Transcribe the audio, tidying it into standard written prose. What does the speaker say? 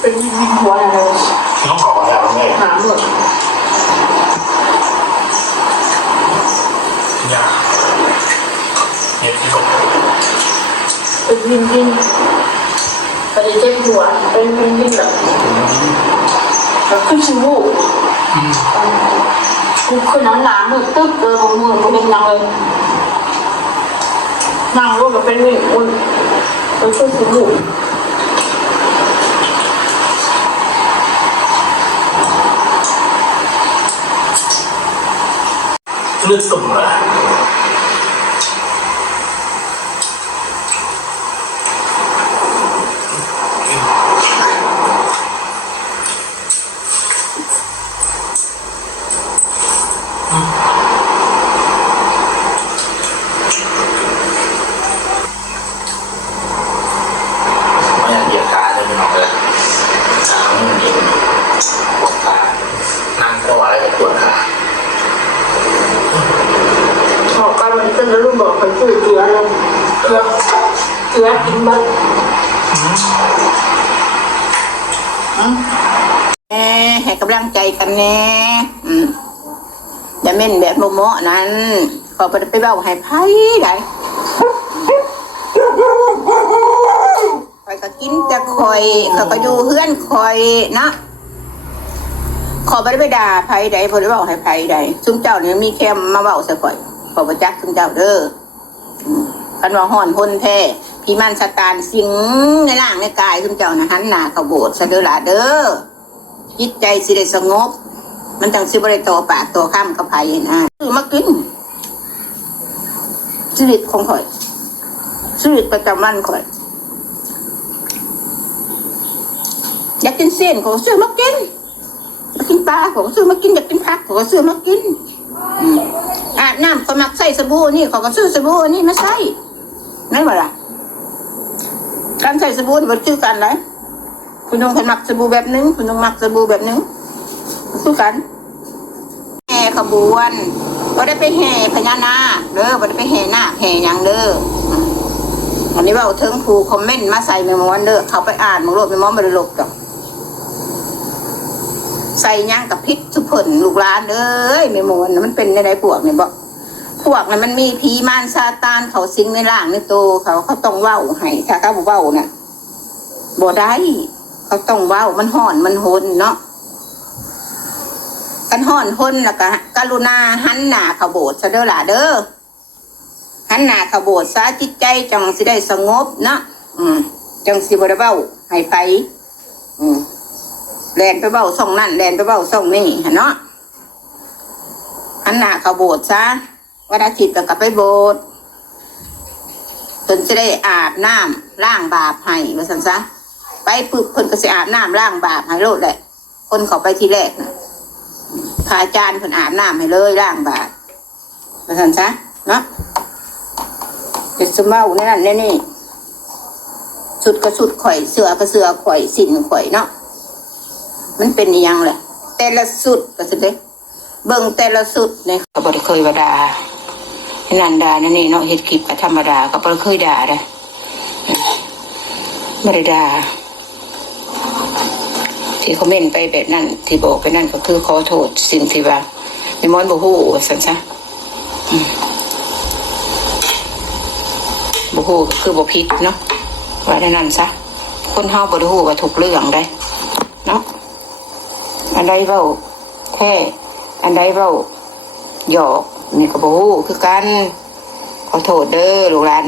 เป็นวินหัวอะไรต้องขออะไรบ้างเนี่ยหาหมดยากเย็บที่สุดเป็นวินไปเจ็บหัวเป็นวินแบบขึ้นชิวูกูขึ้นน้ำหนามือตึ๊บเลยมือกูเป็นยังเลยนั่งรถกับเป็นวินอุ่นไปขึ้นชิวูเลือดตุ่มเลยไม่อยากเหยียดขาเลยพี่น้องเลยขาไม่มีปวดขานั่งก็อะไรก็ปวดขาออกไปมันเป็นแล้วลูกบอกเขาช่วยเกลือเลยเกลือกินบ้างให้กำลังใจกันแน่อย่าเม่นแบบโมโมนั้นขอไปเบ้าให้ไพ่ได้คอยก็กินแต่คอยเขาก็อยู่เฮือนคอยนะขอไปด่าไพ่ได้พอได้เบ้าให้ไพ่ได้ซุ้มเจ้าเนี่ยมีแคมมาเบ้าใส่ข่อยขอประจักษ์ซุ้มเจ้าเด้อกันว่าห่อนพ้นแท้พี่มันสตานสิงในร่างในกายซุ้มเจ้านะหันหน้าเขาโบสถ์ซะเด้อล่ะเด้อจิตใจสิได้สงบมันจังสิบ่ได้โตปากโตข้ามกับไผนะซื้อมากินชีวิตของข่อยชีวิตประจำวันข่อยอยากกินเส้นของซื้อมากินอยากกินปลาของซื้อมากินอยากกินผักของซื้อมากินอาบน้ำก็มักใส่สบู่นี่เขาก็ซื้อสบู่นี่มาใส่ไม่หมดละการใส่สบู่มันคือกันเลยคุณน้องหมักสบู่แบบนึงคุณน้องหมักสบู่แบบนึงสู้กันแห่ขบวนก็ได้ไปแห่พญานาคเด้อก็ได้ไปแห่นาคแห่ยังเด้ออันนี้ว่าเทิงครูคอมเมนต์มาใส่เมมวันเด้อเขาไปอ่านมึงโลดเมมวันไม่ได้ลบดอกใส่ยังกับพิษสุผลลูกหลานเอ้ยเมมวันมันเป็นในพวกเนี่ยบอกพวกนั้นมันมีผีมารซาตานเขาสิงในร่างในตัวเขาต้องเว้าให้ถ้าเขาบอกเว้าเนี่ยบ่ได้เขาต้องเว้ามันห่อนมันหนเนาะกันห่อนหนแล้วก็กรุณาหันหน้าเข้าโบสถ์ซะเด้อล่ะเด้อหันหน้าเข้าโบสถ์ซะจิตใจจังสิได้สงบเนาะจังสิบ่ได้เว้าให้ไปแล่นไปเว้าซ่องนั่นแล่นไปเว้าซ่องนี่เนาะหันหน้าเข้าโบสถ์ซะวันอาทิตย์ก็กลับไปโบสถ์จนจะได้อาบน้ำล้างบาปให้ว่าซั่นซะไปปึ๊บเพิ่นก็สิอาบน้ำล้างบาปให้โลดแหละคนเขาไปที่แรกนะพระอาจารย์เพิ่นอาบน้ำให้เลยล้างบาปมาสั่นซะเนาะเจ็ดสมเมาในนั้นในนี่สุดก็สุดข่อยเสือก็เสือข่อยสินข่อยเนาะมันเป็นยังแหละแต่ละสุดก็สุดเลยเบิ่งแต่ละสุดเนี่ยก็บ่ได้เคยว่าด่าให้นันด่านั่นนี่เนาะเฮ็ดคลิปก็ธรรมดาก็บ่ได้เคยด่าเด้อไม่ได้ด่าที่คอมเมนต์ไปแบบนั้นที่บอกไปนั่นก็คือขอโทษสิ่งที่ว่าในมอนบ่ฮู้ซั่นซะบ่ฮู้ก็คือบ่ผิดเนาะว่าได้นั่นซะคนเฮาบ่ได้ฮู้ว่าทุกเรื่องได้เนาะอันใดเว้าแท้อันใดเว้าหยอกนี่ก็บ่ฮู้คือกันขอโทษเด้อลูกหลาน